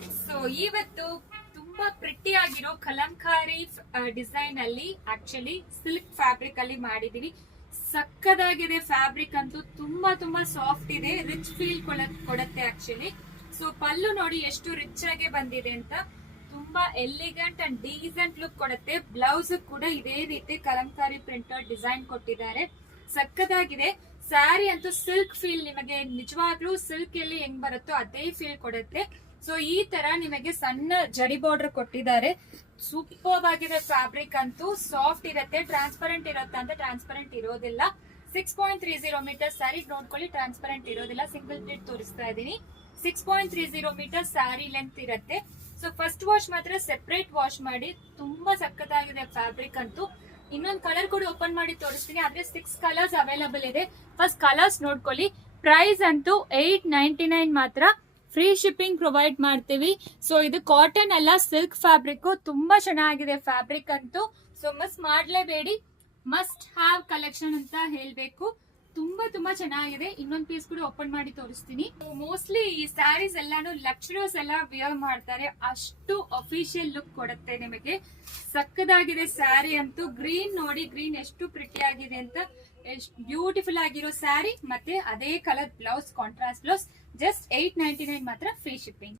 Friends, so ಇವತ್ತು ತುಂಬಾ pretty ಆಗಿರೋ ಕಲಂಕಾರಿ ಡಿಸೈನ್ ಅಲ್ಲಿ ಆಕ್ಚುಲಿ ಸಿಲ್ಕ್ ಫ್ಯಾಬ್ರಿಕ್ ಅಲ್ಲಿ ಮಾಡಿದೀವಿ. ಸಕ್ಕದಾಗಿದೆ ಫ್ಯಾಬ್ರಿಕ್ ಅಂತೂ, ತುಂಬಾ ತುಂಬಾ ಸಾಫ್ಟ್ ಇದೆ, ರಿಚ್ ಫೀಲ್ ಕೊಡುತ್ತೆ ಆಕ್ಚುಲಿ. ಸೊ ಪಲ್ಲು ನೋಡಿ ಎಷ್ಟು ರಿಚ್ ಆಗಿ ಬಂದಿದೆ ಅಂತ, ತುಂಬಾ ಎಲಿಗೆಂಟ್ ಅಂಡ್ ಡೀಸೆಂಟ್ ಲುಕ್ ಕೊಡುತ್ತೆ. ಬ್ಲೌಸ್ ಕೂಡ ಇದೇ ರೀತಿ ಕಲಂಕಾರಿ ಪ್ರಿಂಟೆಡ್ ಡಿಸೈನ್ ಕೊಟ್ಟಿದ್ದಾರೆ, ಸಕ್ಕದಾಗಿದೆ. ಸ್ಯಾರಿ ಅಂತೂ ಸಿಲ್ಕ್ ಫೀಲ್, ನಿಮಗೆ ನಿಜವಾಗ್ಲೂ ಸಿಲ್ಕ್ ಅಲ್ಲಿ ಹೆಂಗ್ ಬರುತ್ತೋ ಅದೇ ಫೀಲ್ ಕೊಡುತ್ತೆ. ಸೊ ಈ ತರ ನಿಮಗೆ ಸಣ್ಣ ಜರಿ ಬಾರ್ಡರ್ ಕೊಟ್ಟಿದ್ದಾರೆ, ಸೂಪರ್ ಆಗಿದೆ. ಫ್ಯಾಬ್ರಿಕ್ ಅಂತೂ ಸಾಫ್ಟ್ ಇರುತ್ತೆ, ಟ್ರಾನ್ಸ್ಪರೆಂಟ್ ಇರುತ್ತೆ ಅಂತ ಟ್ರಾನ್ಸ್ಪರೆಂಟ್ ಇರೋದಿಲ್ಲ. 6.30 ಮೀಟರ್ ಸ್ಯಾರಿ ನೋಡ್ಕೊಳ್ಳಿ, ಟ್ರಾನ್ಸ್ಪರೆಂಟ್ ಇರೋದಿಲ್ಲ. ಸಿಂಗಲ್ ಪ್ಲೇಟ್ ತೋರಿಸ್ತಾ ಇದೀನಿ. 6.30 ಮೀಟರ್ ಸ್ಯಾರಿ ಲೆಂತ್ ಇರುತ್ತೆ. ಸೊ ಫಸ್ಟ್ ವಾಶ್ ಮಾತ್ರ ಸೆಪರೇಟ್ ವಾಶ್ ಮಾಡಿ, ತುಂಬಾ ಸಕ್ಕತ್ತಾಗಿದೆ ಫ್ಯಾಬ್ರಿಕ್ ಅಂತೂ. ಇನ್ನೊಂದು ಕಲರ್ ಕೂಡ ಓಪನ್ ಮಾಡಿ ತೋರಿಸ್ತೀನಿ, ಆದ್ರೆ 6 ಕಲರ್ಸ್ ಅವೈಲಬಲ್ ಇದೆ. ಫಸ್ಟ್ ಕಲರ್ಸ್ ನೋಡ್ಕೊಳ್ಳಿ. ಪ್ರೈಸ್ ಅಂತೂ 899 ಮಾತ್ರ, ಫ್ರೀ ಶಿಪ್ಪಿಂಗ್ ಪ್ರೊವೈಡ್ ಮಾಡ್ತೀವಿ. ಸೊ ಇದು ಕಾಟನ್ ಅಲ್ಲ, ಸಿಲ್ಕ್ ಫ್ಯಾಬ್ರಿಕ್, ತುಂಬಾ ಚೆನ್ನಾಗಿದೆ ಫ್ಯಾಬ್ರಿಕ್ ಅಂತೂ. ಸೊ ಮಿಸ್ ಮಾಡ್ಲೇಬೇಡಿ, ಮಸ್ಟ್ ಹ್ಯಾವ್ ಕಲೆಕ್ಷನ್ ಅಂತ ಹೇಳ್ಬೇಕು. ತುಂಬಾ ತುಂಬಾ ಚೆನ್ನಾಗಿದೆ. ಇನ್ನೊಂದು ಪೀಸ್ ಕೂಡ ಓಪನ್ ಮಾಡಿ ತೋರಿಸ್ತೀನಿ. ಮೋಸ್ಟ್ಲಿ ಈ ಸ್ಯಾರೀಸ್ ಎಲ್ಲಾನು ಲೆಕ್ಚರರ್ಸ್ ಎಲ್ಲ ವಿಯರ್ ಮಾಡ್ತಾರೆ, ಅಷ್ಟು ಅಫಿಷಿಯಲ್ ಲುಕ್ ಕೊಡುತ್ತೆ ನಿಮಗೆ. ಸಕ್ಕದಾಗಿದೆ ಸ್ಯಾರಿ ಅಂತೂ. ಗ್ರೀನ್ ನೋಡಿ, ಗ್ರೀನ್ ಎಷ್ಟು ಪ್ರಿಟಿ ಆಗಿದೆ ಅಂತ, ಎಷ್ಟು ಬ್ಯೂಟಿಫುಲ್ ಆಗಿರೋ ಸ್ಯಾರಿ, ಮತ್ತೆ ಅದೇ colour blouse, contrast blouse. Just 899 ಮಾತ್ರ, ಫ್ರೀ ಶಿಪ್ಪಿಂಗ್.